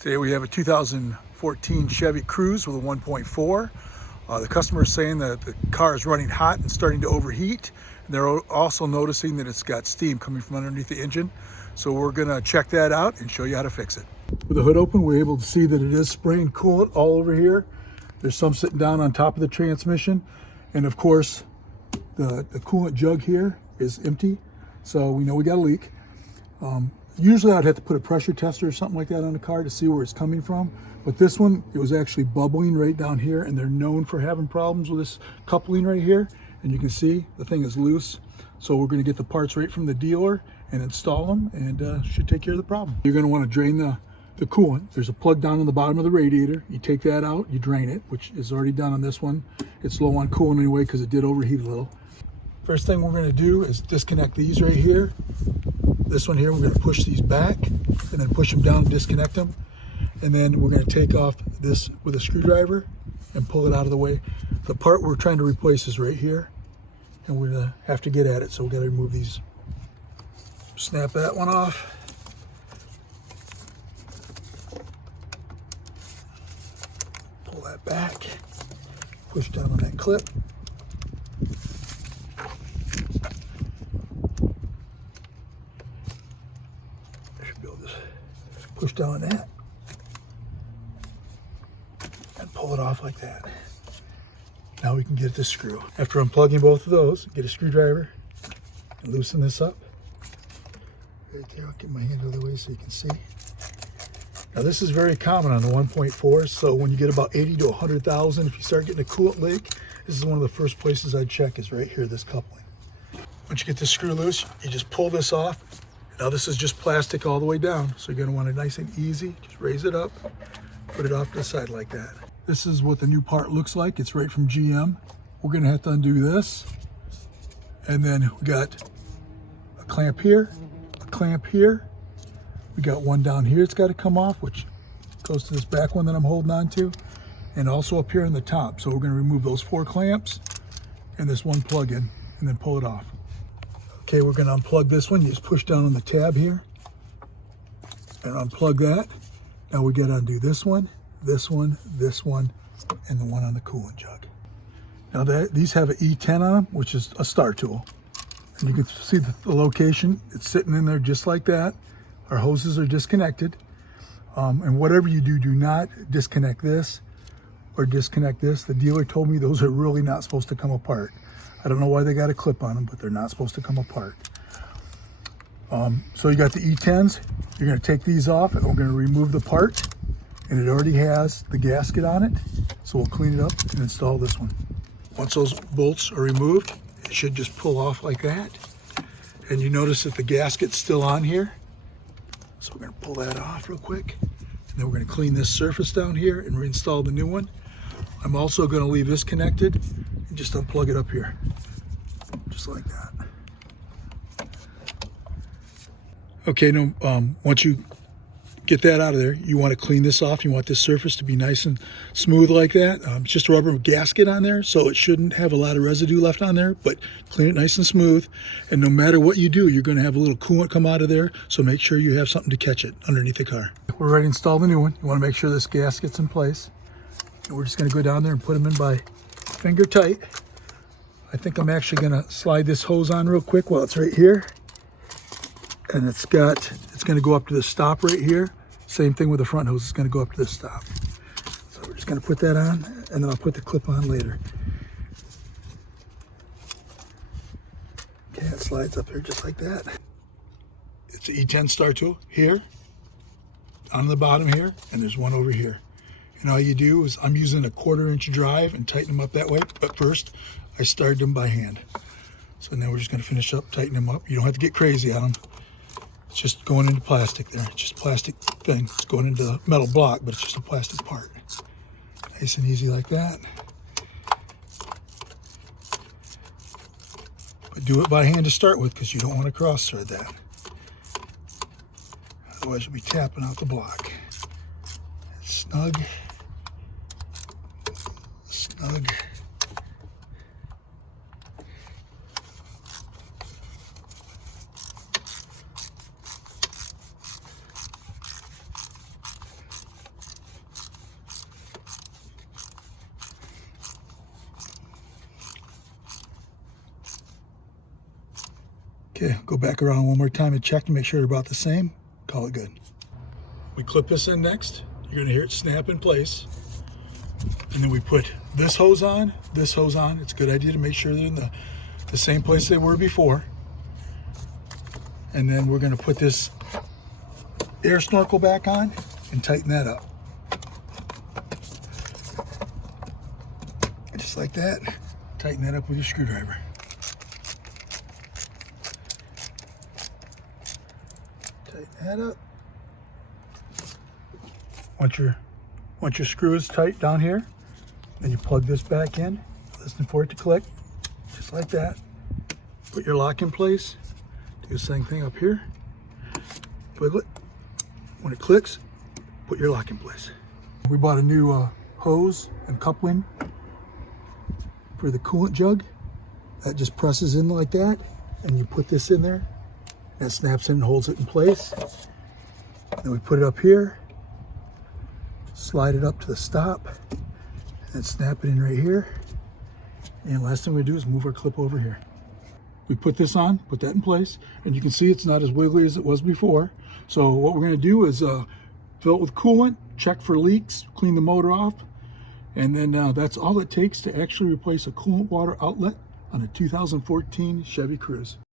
Today we have a 2014 Chevy Cruze with a 1.4. The customer is saying that the car is running hot and starting to overheat. And they're also noticing that it's got steam coming from underneath the engine. So we're gonna check that out and show you how to fix it. With the hood open, we're able to see that it is spraying coolant all over here. There's some sitting down on top of the transmission. And of course, the coolant jug here is empty. So we know we got a leak. Usually I'd have to put a pressure tester or something like that on the car to see where it's coming from. But this one, it was actually bubbling right down here, and they're known for having problems with this coupling right here. And you can see the thing is loose. So we're gonna get the parts right from the dealer and install them, and should take care of the problem. You're gonna wanna drain the coolant. There's a plug down on the bottom of the radiator. You take that out, you drain it, which is already done on this one. It's low on coolant anyway because it did overheat a little. First thing we're gonna do is disconnect these right here. This one here, we're going to push these back and then push them down and disconnect them. And then we're going to take off this with a screwdriver and pull it out of the way. The part we're trying to replace is right here, and we're going to have to get at it. So we've got to remove these. Snap that one off. Pull that back. Push down on that clip. Push down on that and pull it off like that. Now we can get this screw. After unplugging both of those, get a screwdriver and loosen this up. Right there, I'll get my hand out of the way so you can see. Now this is very common on the 1.4, so when you get about 80 to 100,000, if you start getting a coolant leak, this is one of the first places I'd check is right here, this coupling. Once you get this screw loose, you just pull this off. Now this is just plastic all the way down, so you're gonna want it nice and easy. Just raise it up, put it off to the side like that. This is what the new part looks like. It's right from GM. We're gonna have to undo this. And then we got a clamp here, a clamp here. We got one down here it's gotta come off, which goes to this back one that I'm holding on to, and also up here in the top. So we're gonna remove those 4 clamps and this one plug-in and then pull it off. Okay, we're gonna unplug this one. You just push down on the tab here and unplug that. Now we gotta undo this one, this one, this one, and the one on the coolant jug. Now these have an E10 on them, which is a star tool. And you can see the location. It's sitting in there just like that. Our hoses are disconnected. And whatever you do, do not disconnect this or disconnect this. The dealer told me those are really not supposed to come apart. I don't know why they got a clip on them, but they're not supposed to come apart. So you got the E10s. You're gonna take these off and we're gonna remove the part, and it already has the gasket on it. So we'll clean it up and install this one. Once those bolts are removed, it should just pull off like that. And you notice that the gasket's still on here. So we're gonna pull that off real quick. And then we're gonna clean this surface down here and reinstall the new one. I'm also gonna leave this connected and just unplug it up here, just like that. Okay, once you get that out of there, you want to clean this off. You want this surface to be nice and smooth like that. It's just a rubber gasket on there, so it shouldn't have a lot of residue left on there, but clean it nice and smooth. And no matter what you do, you're going to have a little coolant come out of there, so make sure you have something to catch it underneath the car. We're ready to install the new one. You want to make sure this gasket's in place. And we're just going to go down there and put them in by finger tight. I think I'm actually going to slide this hose on real quick while it's right here. And it's going to go up to the stop right here. Same thing with the front hose, it's going to go up to the stop. So we're just going to put that on, and then I'll put the clip on later. Okay, it slides up there just like that. It's an E10 star tool here, on the bottom here, and there's one over here. And all you do is, I'm using a 1/4 inch drive and tighten them up that way, but first I started them by hand. So now we're just going to finish up, tighten them up. You don't have to get crazy on them. It's just going into plastic there. It's just a plastic thing. It's going into the metal block, but it's just a plastic part. Nice and easy like that. But do it by hand to start with, because you don't want to cross thread that. Otherwise you'll be tapping out the block. It's snug. Snug. Okay, go back around one more time and check to make sure they're about the same. Call it good. We clip this in next. You're gonna hear it snap in place. And then we put this hose on, this hose on. It's a good idea to make sure they're in the same place they were before. And then we're gonna put this air snorkel back on and tighten that up. Just like that. Tighten that up with your screwdriver. Tighten that up. Once your screw is tight down here, then you plug this back in, listen for it to click, just like that. Put your lock in place. Do the same thing up here. Wiggle it. When it clicks, put your lock in place. We bought a new hose and coupling for the coolant jug. That just presses in like that, and you put this in there. That snaps in and holds it in place. Then we put it up here, slide it up to the stop, and snap it in right here. And last thing we do is move our clip over here. We put this on, put that in place, and you can see it's not as wiggly as it was before. So what we're going to do is fill it with coolant, check for leaks, clean the motor off, and then that's all it takes to actually replace a coolant water outlet on a 2014 Chevy Cruze.